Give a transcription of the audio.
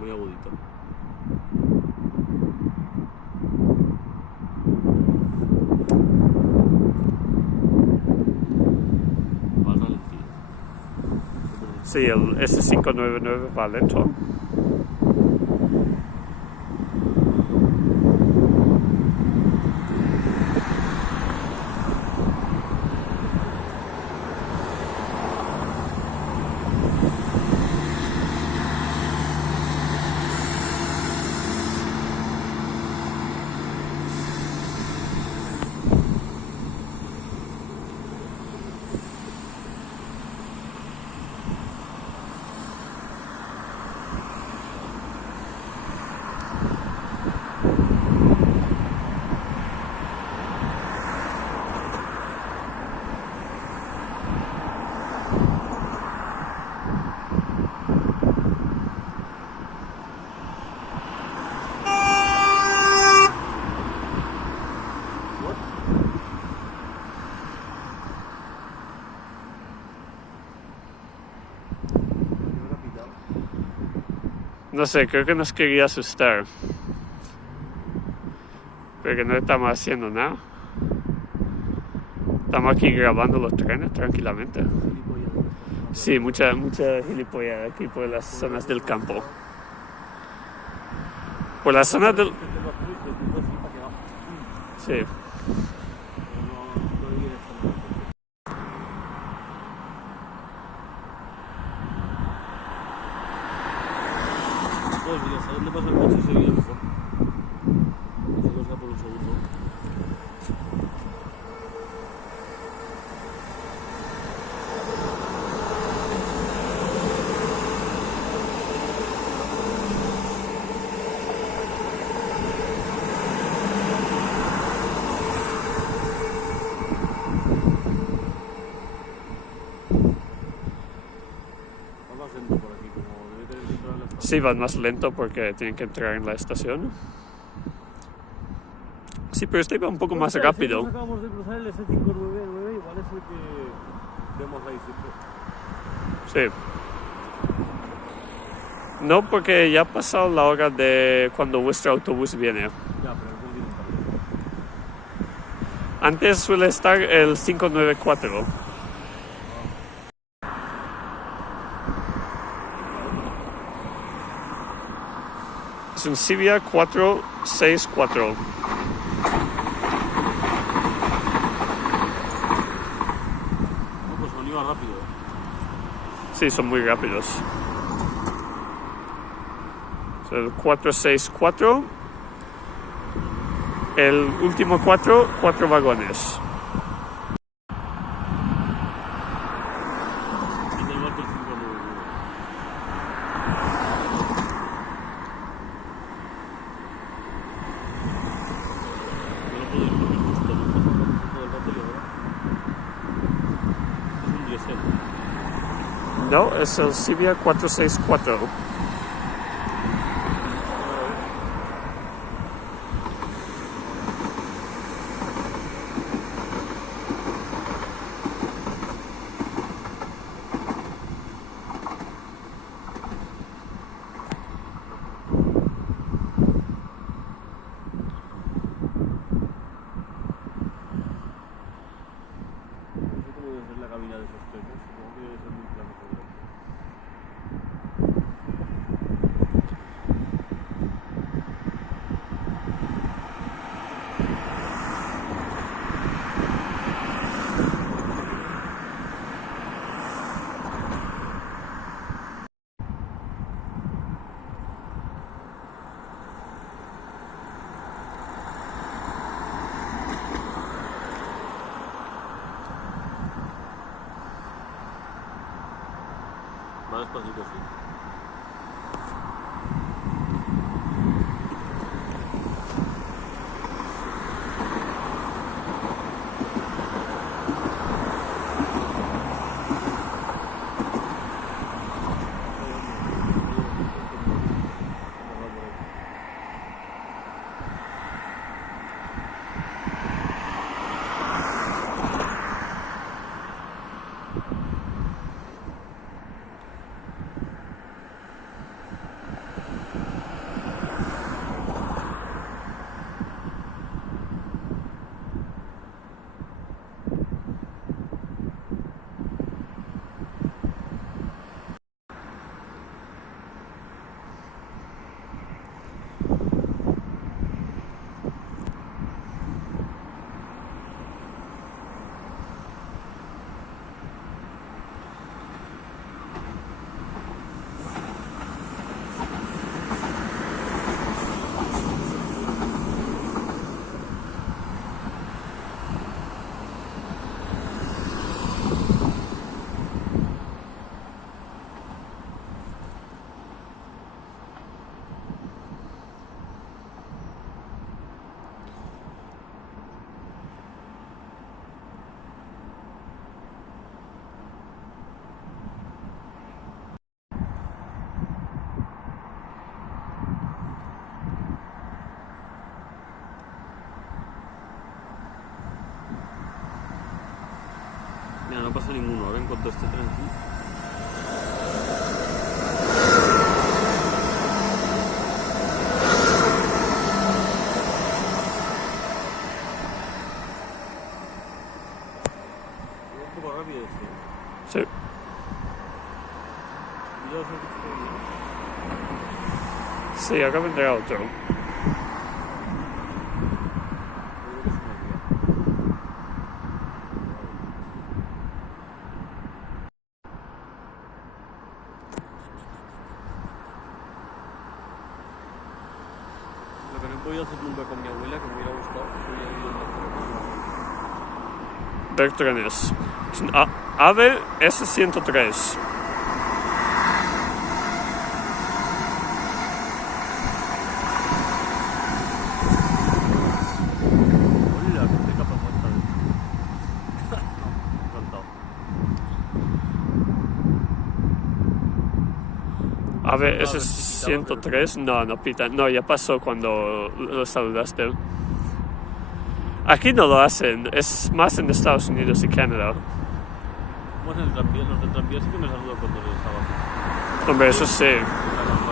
muy agudito. Va ralentí. Sí, el S599 va lento. No sé, creo que nos quería asustar. Pero que no estamos haciendo nada. Estamos aquí grabando los trenes tranquilamente. Sí, mucha gilipollada aquí por las zonas del campo. Por la zona del... Sí. Pues mira, ¿sabes dónde pasa el coche? Sería mejor. Se cosa por un segundo. Va más lento por aquí, como debe tener que entrar en la estación. Sí, van más lento porque tienen que entrar en la estación. Sí, pero este va un poco más rápido. Acabamos de cruzar el S599, igual es el que vemos ahí siempre. Sí. No, porque ya ha pasado la hora de cuando vuestro autobús viene. Ya, pero el viene tarde. Antes suele estar el 594. Es un Civia 464. No, pues no iba rápido. Sí, son muy rápidos. Es el 464. El último 4 vagones. Y da igual que el 599. Yo no puedo ir porque justo me está sacando todo el rato y ahora. Es un diésel. No, es el Civia 464. No sé cómo debe ser la cabina de esos trenes. Supongo que debe ser muy plano por delante. Va despacito, sí. pasa ninguno, ahora en cuanto esté tranquilo. Un poco rápido esto. Sí. Ya os he dicho que no. Sí, acabo de entregar otro. Yo creo que es una guía. Lo que no he podido hacer nunca con mi abuela, que me hubiera gustado, sería ir a Ver trenes. AVE S103. Hola, que estoy capaz más tarde. Encantado. AVE S103. No pita. No, ya pasó cuando lo saludaste. Aquí no lo hacen. Es más en Estados Unidos y Canadá. Vamos en el tranvía, los del tranvía sí que me saludan cuando les estaba. Hombre, eso sí. La